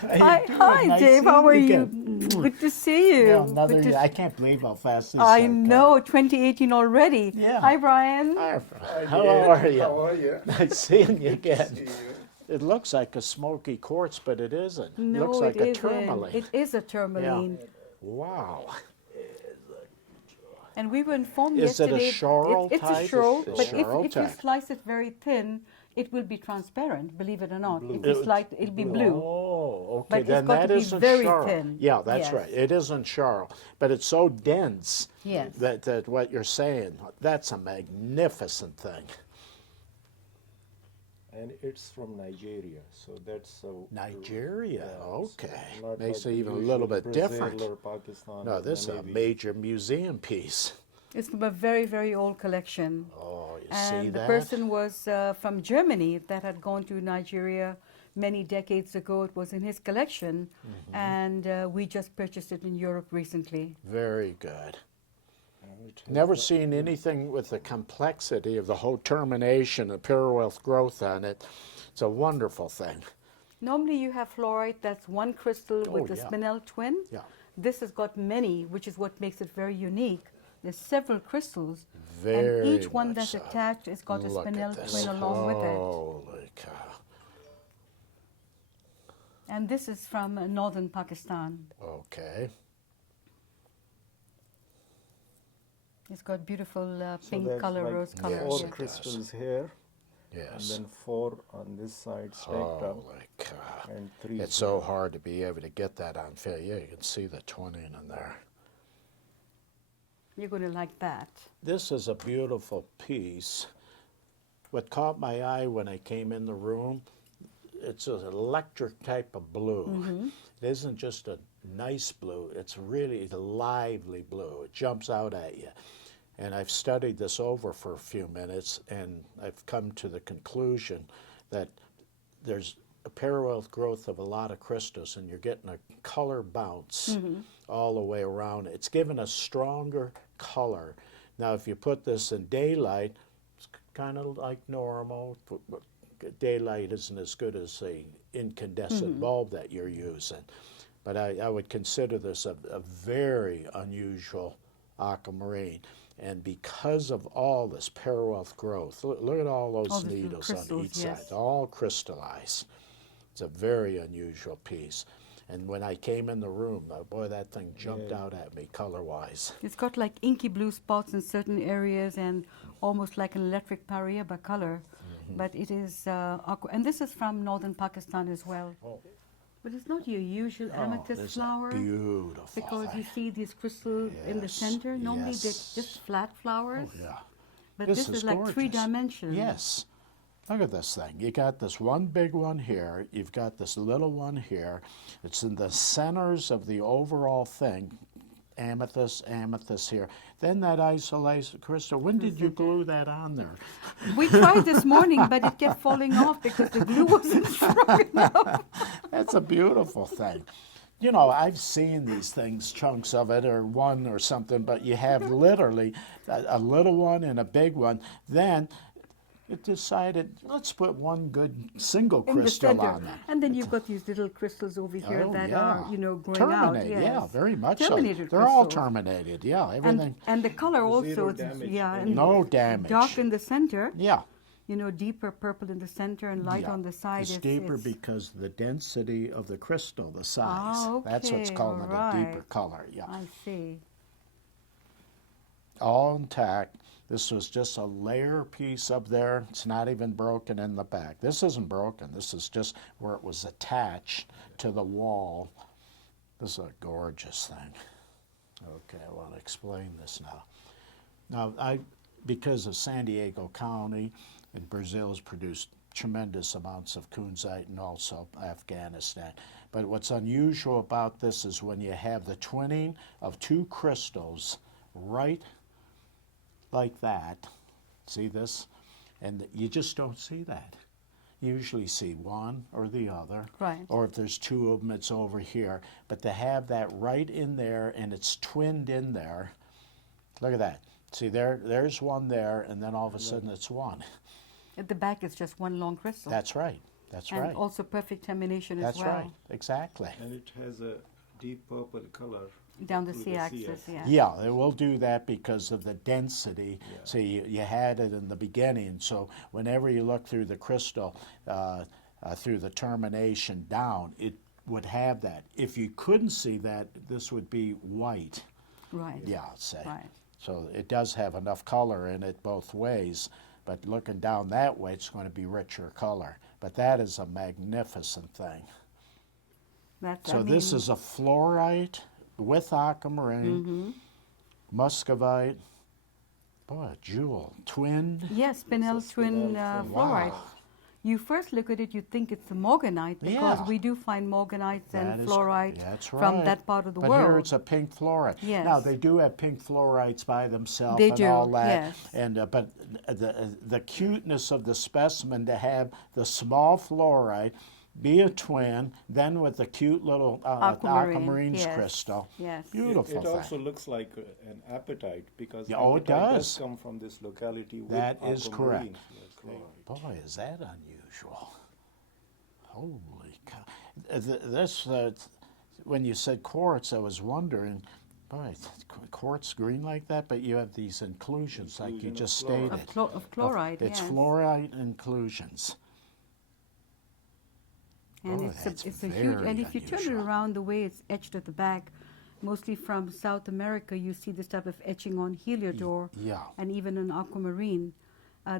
Hi, Nice Dave. How are seeing you? again. Good to see you. Yeah, another Good to year. I can't believe how fast this I got. know, 2018 already. Yeah. Hi, Brian. Hi, Hi, how Dave. are you? How are you? Nice seeing you See again. you. It looks like a smoky quartz, but it isn't. It No, looks like it a isn't. tourmaline. It is a tourmaline. Wow. And we were informed Is it a yesterday. Schorl It's a type? Schorl, It's but Schorl if you type. slice it very thin, it will be transparent, believe it or not. Blue. If you slice it, it'll be blue. Oh, okay. But it's then got that to be isn't very Schorl. thin. Yeah, that's Yes. right. It isn't Schorl, but it's so dense Yes. that what you're saying, that's a magnificent thing. And it's from Nigeria, so that's so. Nigeria, okay. Not Makes like it even a usual little bit Brazil different. Or Pakistan. No, or this is a Namibia. major museum piece. It's from a very, very old collection. Oh, you And see the that? person was from Germany that had gone to Nigeria many decades ago. It was in his collection, and we just purchased it in Europe recently. Very good. And it has Never the- seen anything with the complexity of the whole termination of parallel growth on it. It's a wonderful thing. Normally you have fluorite, that's one crystal with Oh, the yeah. spinel twin. Yeah. This has got many, which is what makes it very unique. There's several crystals, Very and each one much that's so. attached has got a Look at spinel this. twin along with it. Holy cow. And this is from northern Pakistan. Okay. It's got beautiful So pink there's color, like rose color. Yes, Four it does. crystals here, and Yes. then 4 on this side stacked up, Holy cow. and 3. It's so hard to be able to get that on film. Yeah, you can see the twinning in there. You're going to like that. This is a beautiful piece. What caught my eye when I came in the room, it's an electric type of blue. It isn't just a nice blue, it's really a lively blue. It jumps out at you. And I've studied this over for a few minutes, and I've come to the conclusion that there's a parallel growth of a lot of crystals, and you're getting a color bounce all the way around. It's given a stronger color. Now, if you put this in daylight, it's kind of like normal. Daylight isn't as good as the incandescent bulb that you're using. But I would consider this a very unusual aquamarine. And because of all this parallel growth, look at all those All the little needles on crystals, each yes. side, all crystallized. It's a very unusual piece. And when I came in the room, boy, that thing jumped out at me color-wise. It's got like inky blue spots in certain areas and almost like an electric Paraiba color. But it is aqua, and this is from northern Pakistan as well. Oh. But it's not your usual amethyst This is flower. a beautiful Because you thing. see these crystals in the Yes, center. Normally yes. they're just flat flowers. Oh, yeah. But This this is is like gorgeous. 3 dimensions. Yes. Look at this thing. You got this one big one here. You've got this little one here. It's in the centers of the overall thing. Amethyst, amethyst here. Then that isolation crystal. When did you glue that on there? We tried this morning, but it kept falling off because the glue wasn't strong enough. That's a beautiful thing. You know, I've seen these things, chunks of it, or one or something, but you have literally a little one and a big one. Then it decided, let's put one good single In the crystal center. on there. And then you've got these little crystals over here Oh, that yeah. are, you know, growing Terminated, out. Yes. yeah, very much Terminated so. They're all crystals. terminated, yeah, everything. And the color also, Zero it's- damage yeah, and anyway. No damage. dark in the center, Yeah. you know, deeper purple in the center and light yeah. on the side. It's deeper because the density of the crystal, the size. Ah, That's what's okay, calling it a deeper alright. color, yeah. I see. All intact. This was just a layer piece up there. It's not even broken in the back. This isn't broken. This is just where it was attached to the wall. This is a gorgeous thing. Okay, I want to explain this now. Now, because of San Diego County and Brazil has produced tremendous amounts of kunzite and also Afghanistan. But what's unusual about this is when you have the twinning of 2 crystals right like that. See this? And you just don't see that. You usually see one or the other. Right. Or if there's 2 of them, it's over here. But to have that right in there and it's twinned in there, look at that. See, there's one there, and then all of a sudden it's one. At the back, it's just one long crystal. That's right. That's and right. also perfect termination That's as well. right. Exactly. And it has a deep purple color. Down the through C-axis, yeah. Yeah, it will do that because of the density. Yeah. So you had it in the beginning. So whenever you look through the crystal, through the termination down, it would have that. If you couldn't see that, this would be white. Right. Yeah, say. Right. So it does have enough color in it both ways, but looking down that way, it's going to be richer color. But that is a magnificent thing. That's, So this is a fluorite with aquamarine, muscovite, boy, a jewel, twin. yes, spinel It's a twin spinel twin. fluorite. Wow. You first look at it, you think it's a morganite because Yeah. we do find morganites That and is- fluorite that's from right. that part of the But world. here it's a pink fluorite. Yes. Now they do have pink fluorites by themselves They and do, all that. yes. And but the cuteness of the specimen to have the small fluorite be a twin, then with the cute little aquamarine yes. crystal. Yes. Beautiful It thing. also looks like an apatite because Yeah, oh, it apatite does. come from this locality. With That is aquamarine. correct. Yes, chloride. Boy, is that unusual. Holy cow. This, when you said quartz, I was wondering, boy, quartz green like that, but you have these inclusions like you Inclusion of just fluoride. stated. Of chloride, It's yes. fluorite inclusions. And Oh, it's that's a huge, very and if you turn it unusual. around the way it's etched at the back, mostly from South America, you see this type of etching on heliodor Yeah. and even on aquamarine.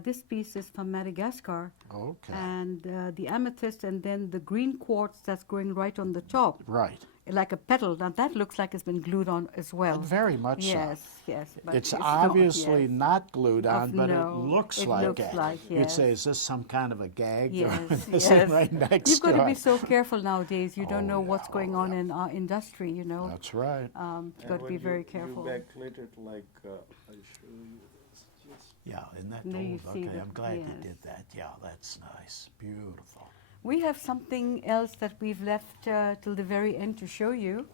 This piece is from Madagascar, Okay. and the amethyst and then the green quartz that's growing right on the top, Right. like a petal. Now that looks like it's been glued on as well. Very much Yes, so. yes. But It's not, obviously yes. not glued on, but no, it looks it like looks it. like, You'd say, yes. is this some kind of a gag? Yes, This yes. is right next You've got to it. be so careful nowadays. You don't Oh, know yeah, what's going oh, on yeah. in our industry, you know. That's right. You've And got to be when very careful. You backlit it like I show you. This just Yeah, isn't that There you old? see Okay, the- I'm glad you yes. did that. Yeah, that's nice. Beautiful. We have something else that we've left till the very end to show you.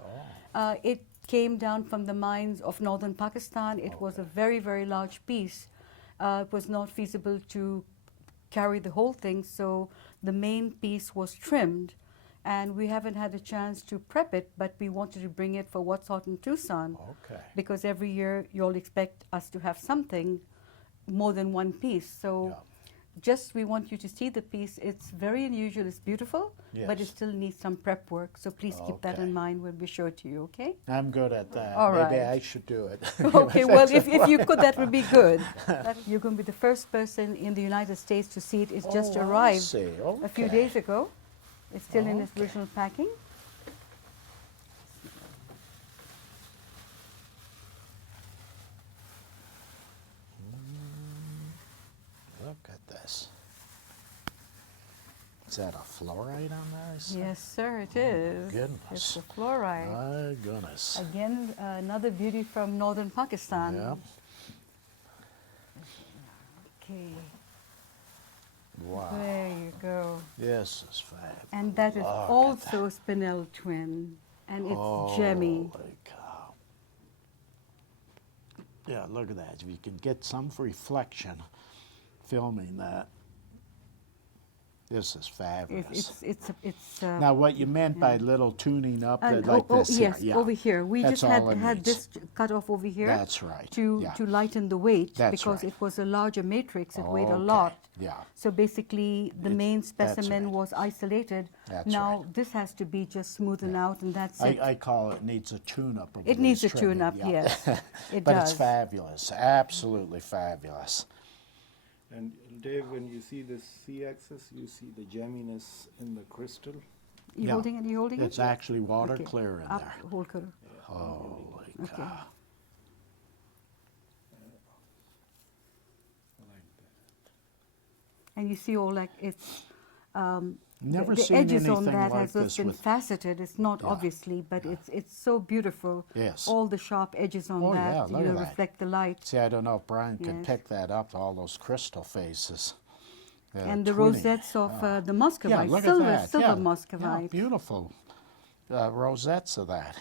It came down from the mines of northern Pakistan. It was a very, very large piece. It was not feasible to carry the whole thing, so the main piece was trimmed. And we haven't had a chance to prep it, but we wanted to bring it for What's Hot in Tucson. Okay. Because every year you all expect us to have something, more than one piece. So Yeah. just we want you to see the piece. It's very unusual, it's beautiful, but it Yes. still needs some prep work. So please keep that Okay. in mind when we show it to you, okay? I'm good at that. All Maybe right. I should do it. Okay, well, if you could, that would be good. You're going to be the first person in the United States to see it. It's just Oh, I arrived see. a few Okay. days ago. It's still in its Okay. original packing. Look at this. Is that a fluorite on there? I see? Yes, sir, it is. goodness. It's a fluorite. My goodness. Again, another beauty from northern Pakistan. Yeah. Okay, Wow. there you go. This is fabulous. And that is Look at also spinel twin, and it's gemmy. Holy cow. Yeah, look at that. If you can get some reflection filming that. This is fabulous. It's Now, what you meant by little tuning up, like this yes, here, yeah. over here. We That's just all it had needs. this cut off over here. That's right, To yeah. to lighten the weight That's because right. it was a larger matrix. It weighed a Okay, lot. yeah. So basically, the main that's specimen right. was isolated. That's now right. this has to be just smoothened out, and that's it. I call it needs a tune-up. of It needs loose a tune-up, trimming, yeah. yes. It But does. it's fabulous, absolutely fabulous. And Dave, when you see this C-axis, you see the gemminess in the crystal. You Yeah. holding it? You holding It's it? actually water Okay. clear in Up, there. hold cutter. Holy Okay. cow. Like that. And you see all like it's Never the seen edges on anything that like has this just been with. faceted. It's not Yeah. obviously, but it's so beautiful. Yes. All the sharp edges on Oh, that, yeah, look at that. reflect the light. See, I don't know if Brian could Yes. pick that up, all those crystal faces. And the twinning. rosettes of the Yeah, muscovite, look silver, at that. silver yeah. muscovite. Yeah, beautiful rosettes of that.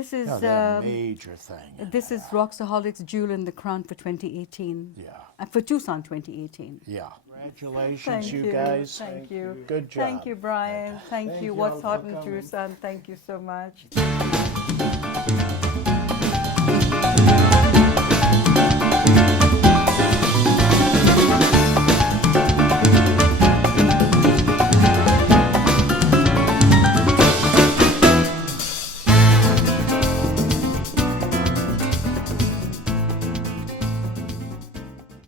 This is No, they're a major thing. this is Rocksaholics Jewel in the Crown for 2018. Yeah. For Tucson 2018. Yeah. Congratulations, Thank you you. guys. Thank you. Good job. Thank you, Brian. Thank Thank you. you What's all Hot for in coming. Tucson. Thank you so much.